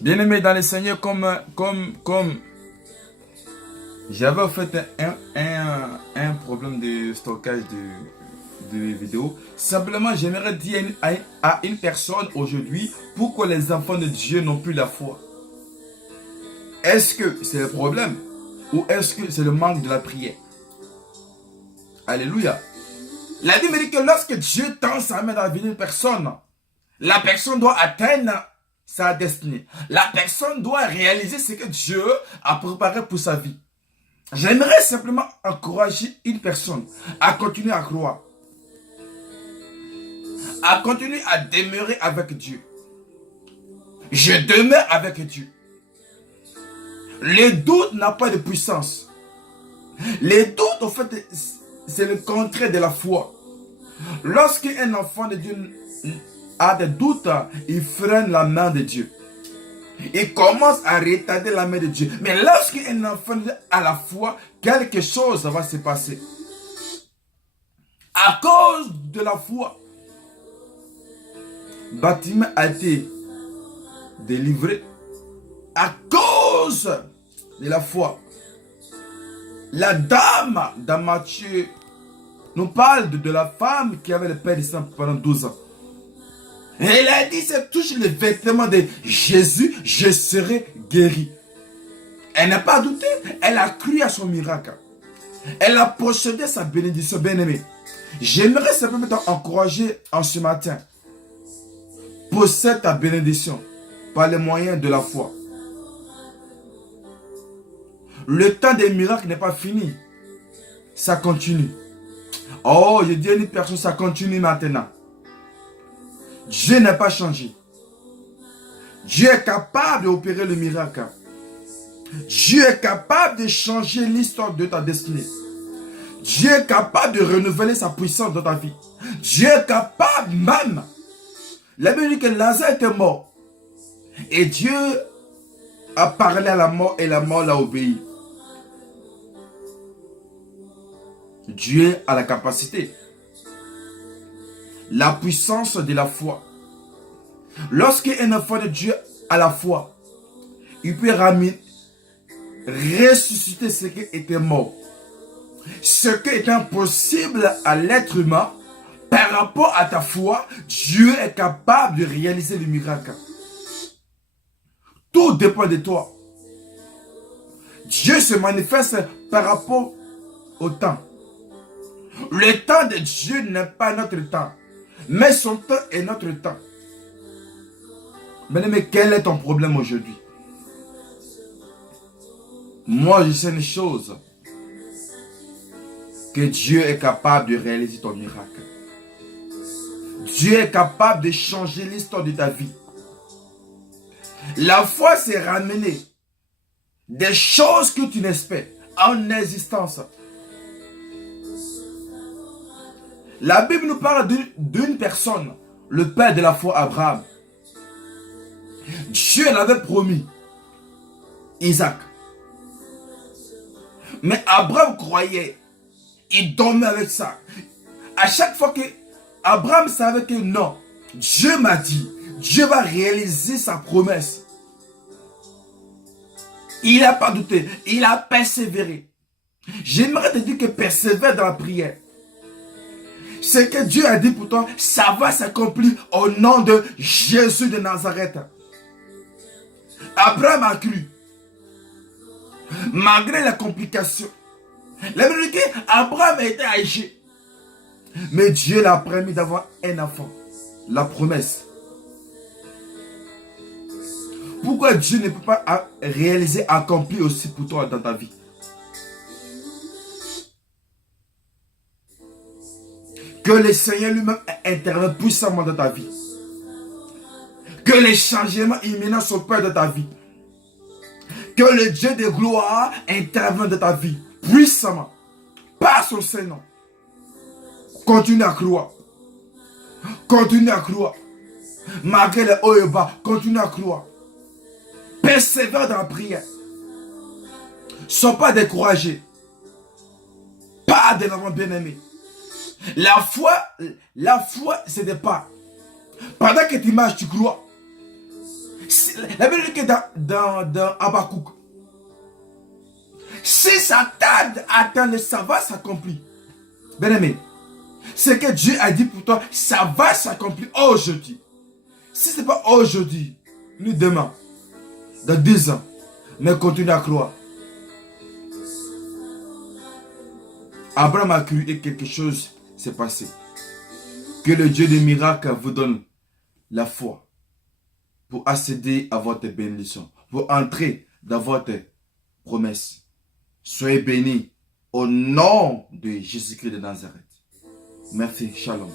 Bien-aimé dans le Seigneur, comme j'avais en fait un problème de stockage de vidéos. Simplement, j'aimerais dire à une personne aujourd'hui pourquoi les enfants de Dieu n'ont plus la foi. Est-ce que c'est le problème ou est-ce que c'est le manque de la prière? Alléluia. La Bible me dit que lorsque Dieu tend sa main dans la vie d'une personne, la personne doit atteindre sa destinée. La personne doit réaliser ce que Dieu a préparé pour sa vie. J'aimerais simplement encourager une personne à continuer à croire, à continuer à demeurer avec Dieu. Je demeure avec Dieu. Le doute n'a pas de puissance. Le doute, en fait, c'est le contraire de la foi. Lorsqu'un enfant de Dieu a des doutes, il freine la main de Dieu. Il commence à retarder la main de Dieu. Mais lorsqu'un enfant a la foi, quelque chose va se passer. À cause de la foi, le bâtiment a été délivré. À cause de la foi, la dame dans Matthieu nous parle de la femme qui avait le père de sang pendant 12 ans. Et elle a dit, si je touche les vêtements de Jésus, je serai guéri. Elle n'a pas douté, elle a cru à son miracle. Elle a possédé sa bénédiction, bien-aimée. J'aimerais simplement t'encourager en ce matin. Possède ta bénédiction par les moyens de la foi. Le temps des miracles n'est pas fini. Ça continue. Oh, je dis à une personne, ça continue maintenant. Dieu n'a pas changé. Dieu est capable d'opérer le miracle. Dieu est capable de changer l'histoire de ta destinée. Dieu est capable de renouveler sa puissance dans ta vie. Dieu est capable même. La Bible dit que Lazare était mort. Et Dieu a parlé à la mort et la mort l'a obéi. Dieu a la capacité. La puissance de la foi. Lorsqu'un enfant de Dieu a la foi, il peut ressusciter ce qui était mort. Ce qui est impossible à l'être humain, par rapport à ta foi, Dieu est capable de réaliser le miracle. Tout dépend de toi. Dieu se manifeste par rapport au temps. Le temps de Dieu n'est pas notre temps. Mais son temps est notre temps. Mais quel est ton problème aujourd'hui? Moi, je sais une chose. Que Dieu est capable de réaliser ton miracle. Dieu est capable de changer l'histoire de ta vie. La foi, c'est ramener des choses que tu n'espères en existence. La Bible nous parle d'une personne, le père de la foi, Abraham. Dieu l'avait promis, Isaac. Mais Abraham croyait, il dormait avec ça. À chaque fois que Abraham savait que non, Dieu m'a dit, Dieu va réaliser sa promesse. Il n'a pas douté, il a persévéré. J'aimerais te dire que persévère dans la prière. Ce que Dieu a dit pour toi, ça va s'accomplir au nom de Jésus de Nazareth. Abraham a cru. Malgré la complication. La vérité, Abraham était âgé. Mais Dieu l'a permis d'avoir un enfant. La promesse. Pourquoi Dieu ne peut pas réaliser, accomplir aussi pour toi dans ta vie? Que le Seigneur lui-même intervienne puissamment dans ta vie. Que les changements imminents s'opèrent dans ta vie. Que le Dieu de gloire intervienne dans ta vie puissamment. Par son Saint-Nom. Continue à croire. Continue à croire. Malgré les hauts et bas, continue à croire. Persévère dans la prière. Ne sois pas découragé. Pas de l'avant bien-aimé. La foi, c'est des pas. Pendant que tu marches, tu crois. La Bible dit que dans Habakkuk, si ça tarde à attendre, ça va s'accomplir. Bien aimé, ce que Dieu a dit pour toi, ça va s'accomplir aujourd'hui. Si ce n'est pas aujourd'hui, ni demain, dans 2 ans, mais continue à croire. Abraham a cru et quelque chose s'est passé. Que le Dieu des miracles vous donne la foi pour accéder à votre bénédiction, pour entrer dans votre promesse. Soyez bénis au nom de Jésus-Christ de Nazareth. Merci, shalom.